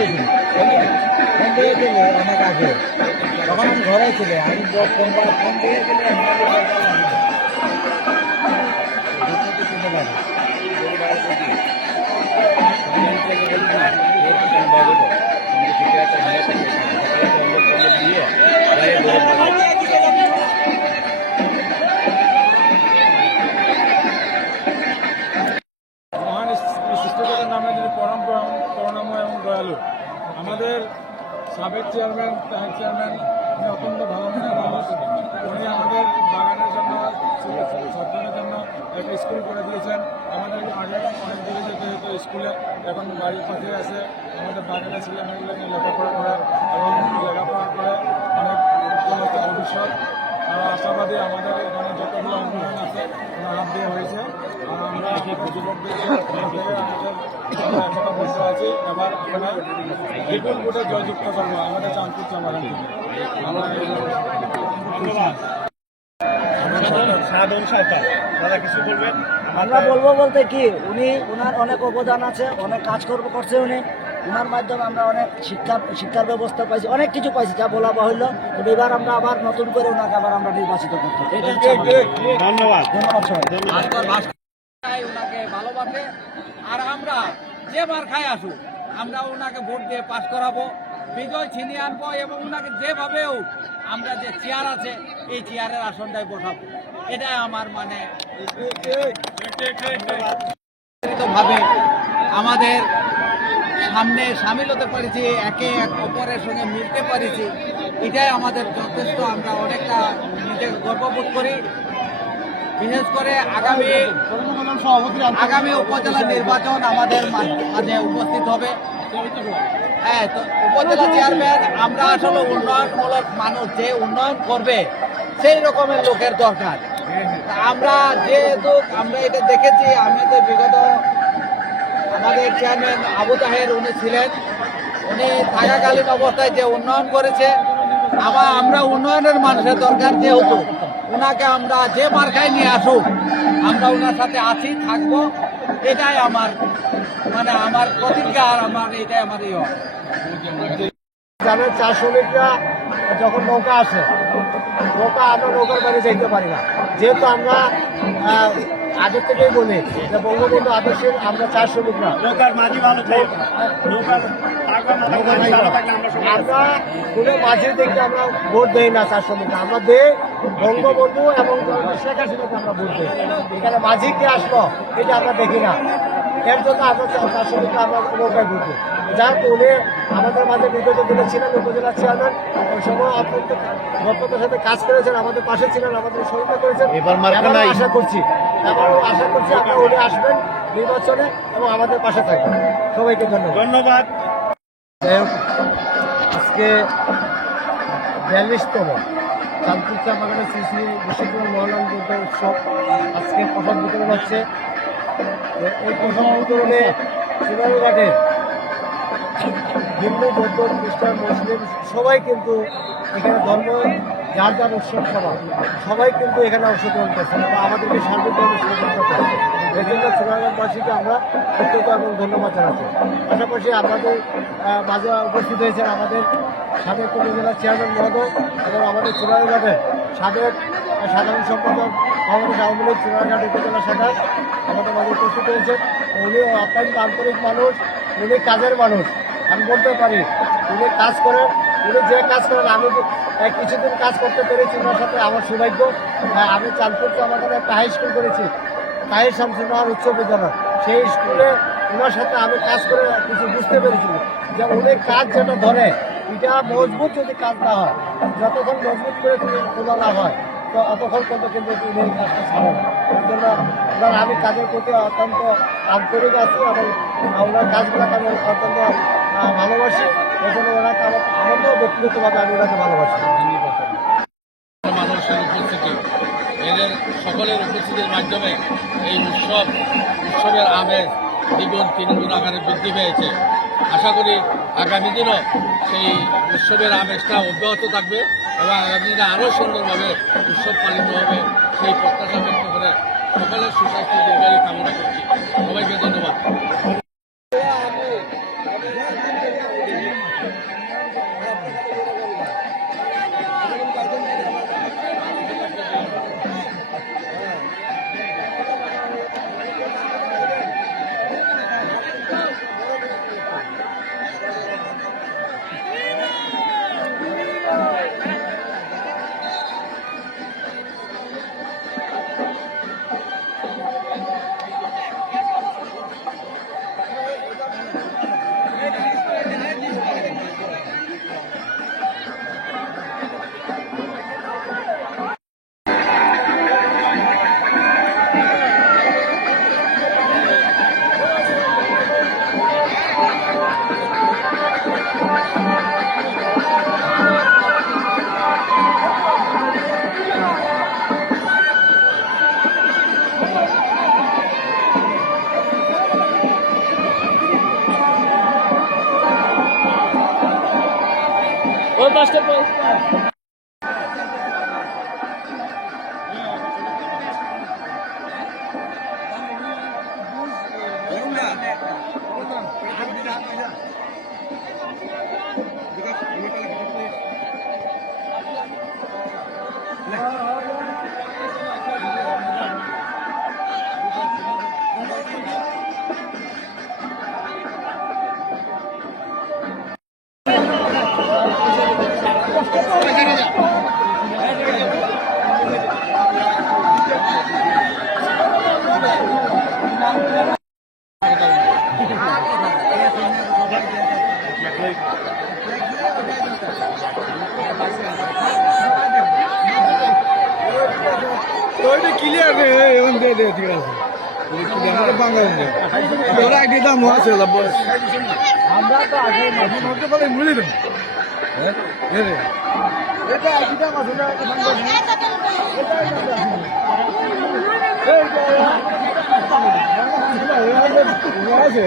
দিয়েছিল, ফোন দিয়েছিল অনেক আগে, তখন আমি ঘরে ছিল, আমি ফোন দিয়েছিল মহান সৃষ্টিকর্তার নামে যিনি পরম করুণাময় এবং দয়ালু, আমাদের সাবেক চেয়ারম্যান উনি অত্যন্ত ভালো মনের মানুষ। উনি আমাদের বাগানের জন্য সন্তানের জন্য একটা স্কুল করে দিয়েছেন। আমাদের আগে অনেক দূরে যেতে হতো স্কুলে, এখন বাড়ির পাশে আছে। আমাদের বাগানের ছেলেমেয়েগুলো নিয়ে লেখাপড়া করে এবং লেখাপড়া করে অনেক উন্নত ভবিষ্যৎ আশাবাদী। আমাদের এখানে যতগুলো উন্নয়ন আছে ওনার হাত দিয়ে হয়েছে। আর আমরা যুবকদের আমরা একসাথে বসে আছি। এবার আমরা বিপুল ভোটে জয়যুক্ত করবো আমাদের চাঁদপুর চামারান থেকে। আমরা আমরা বলবো বলতে কি, ওনার অনেক অবদান আছে, অনেক কাজ করছে উনি। ওনার মাধ্যমে আমরা অনেক শিক্ষার ব্যবস্থা পাইছি, অনেক কিছু পাইছি যা বলা বাহুল্য। তবে এবার আমরা আবার নতুন করে ওনাকে আবার আমরা নির্বাচিত করতে। ধন্যবাদ সবাই ওনাকে ভালোবাসে। আর আমরা যে বার খাই আসুক, আমরা ওনাকে ভোট দিয়ে পাস করাবো, বিজয় ছিনিয়ে আনবো এবং ওনাকে যেভাবেও আমরা যে চেয়ার আছে এই চেয়ারের আসনটায় বসাবো। এটাই আমার মানে ভাবে আমাদের সামনে সামিল হতে পারেছি, একে এক অপরের সঙ্গে মিলতে পারেছি, এটাই আমাদের যথেষ্ট। আমরা অনেকটা নিজের গর্ববোধ করি। বিশেষ করে আগামী উপজেলা নির্বাচন আমাদের মাঝে উপস্থিত হবে। হ্যাঁ, তো উপজেলা চেয়ারম্যান আমরা আসলে উন্নয়নমূলক মানুষ, যে উন্নয়ন করবে সেই রকমের লোকের দরকার। আমরা যেহেতু আমরা এটা দেখেছি, আমাদের বিগত আমাদের চেয়ারম্যান আবু তাহের উনি ছিলেন, উনি থাকাকালীন অবস্থায় যে উন্নয়ন করেছে, আমরা উন্নয়নের মানুষের দরকার। যেহেতু ওনাকে আমরা যে মার্কায় নিয়ে আসুক, আমরা ওনার সাথে আছি, থাকবো। এটাই আমার মানে আমার প্রতিজ্ঞা। আর এটাই আমার গ্রামের চা শ্রমিকরা যখন নৌকা আসে, আমরা নৌকার বাড়ি যাইতে পারি না, যেহেতু আমরা আগের থেকেই বলি যে বঙ্গবন্ধু আদর্শের আমরা চা শ্রমিকরা আমরা কোনো মাঝের দিকে আমরা ভোট দেই না। চা শ্রমিকরা আমরা দেই বঙ্গবন্ধু এবং শেখ হাসিনাকে আমরা ভোট দিই। এখানে মাঝি কে আসলো এটা আমরা দেখি না, এর জন্য আমরা চা শ্রমিকরা আমরা নৌকায় ভোট দিই। যার উনি আমাদের মাঝে বিগত দিনে ছিলেন উপজেলা চেয়ারম্যান, ওই সময় অত্যন্ত দক্ষতার সাথে কাজ করেছেন, আমাদের পাশে ছিলেন, আমাদের সহযোগিতা করেছেন। আশা করছি আমরা উনি আসবেন নির্বাচনে এবং আমাদের পাশে থাকবেন। সবাইকে ধন্যবাদ। আজকে 42তম চাঁদপুর চা বাগানের শ্রী শ্রী বিশ্বকর্মা মহানাম দুর্গা উৎসব আজকে প্রসাদ বিতরণ হচ্ছে। এই প্রসাদ বিতরণে চুনারঘাটের হিন্দু, বৌদ্ধ, খ্রিস্টান, মুসলিম সবাই কিন্তু এখানে ধর্ম যার যার উৎসব সবাই কিন্তু এখানে অংশগ্রহণ করছে এবং আমাদেরকে সার্বিকভাবে সহযোগিতা করছে। এই জন্য চুনারঘাটবাসীকে আমরা কৃতজ্ঞ এবং ধন্যবাদ জানাচ্ছি। পাশাপাশি আপনাদের মাঝে উপস্থিত হয়েছেন আমাদের সাবেক উপজেলা চেয়ারম্যান মহোদয় এবং আমাদের চুনারঘাটের সাবেক সাধারণ সম্পাদক বাংলাদেশ আওয়ামী লীগ চুনারঘাট উপজেলা শাখার আমাদের মাঝে উপস্থিত হয়েছেন। উনি অত্যন্ত আন্তরিক মানুষ, উনি কাজের মানুষ, আমি বলতে পারি। উনি কাজ করেন, উনি যে কাজ করেন, আমি কিছুদিন কাজ করতে পেরেছি ওনার সাথে, আমার সৌভাগ্য। আমি চাঁদপুর চামাগানে একটা হাই স্কুল করেছি, তাহির শামসুন্নাহার উচ্চ বিদ্যালয়। সেই স্কুলে ওনার সাথে আমি কাজ করে কিছু বুঝতে পেরেছি যে উনি কাজ যেটা ধরে এটা মজবুত যদি কাজ না হয়, যতক্ষণ মজবুত করে তোলা না হয় তো অতক্ষণ পর্যন্ত কিন্তু উনি কাজটা ছাড়ে না। এর জন্য আমি কাজের প্রতি অত্যন্ত আন্তরিক আছি এবং ওনার কাজগুলোকে আমি অত্যন্ত ভালোবাসি। এই জন্য ওনাকে আমাকেও ব্যক্তিগতভাবে আমি ওনাকে ভালোবাসি। মানুষের উপস্থিতি, এদের সকলের উপস্থিতির মাধ্যমে এই উৎসবের আমেজ দ্বিগুণ তিনগুণ আকারে বৃদ্ধি পেয়েছে। আশা করি আগামী দিনও সেই উৎসবের আমেজটা অব্যাহত থাকবে এবং আগামী দিনে আরও সুন্দরভাবে উৎসব পালিত হবে, সেই প্রত্যাশা ব্যক্ত করে সকলের সুস্বাস্থ্য দীর্ঘায়ু কামনা করছি। সবাইকে ধন্যবাদ। তো এটা ক্লিয়ার রে এখন দিয়ে দে ঠিক আছে আমাকে বাংলাদেশ দে ওরা আগে দাম আছে বস আমরা তো আগে এখন হতে পারে মুড়ি দেন হ্যাঁ রে এটা একই দাম আছে না আছে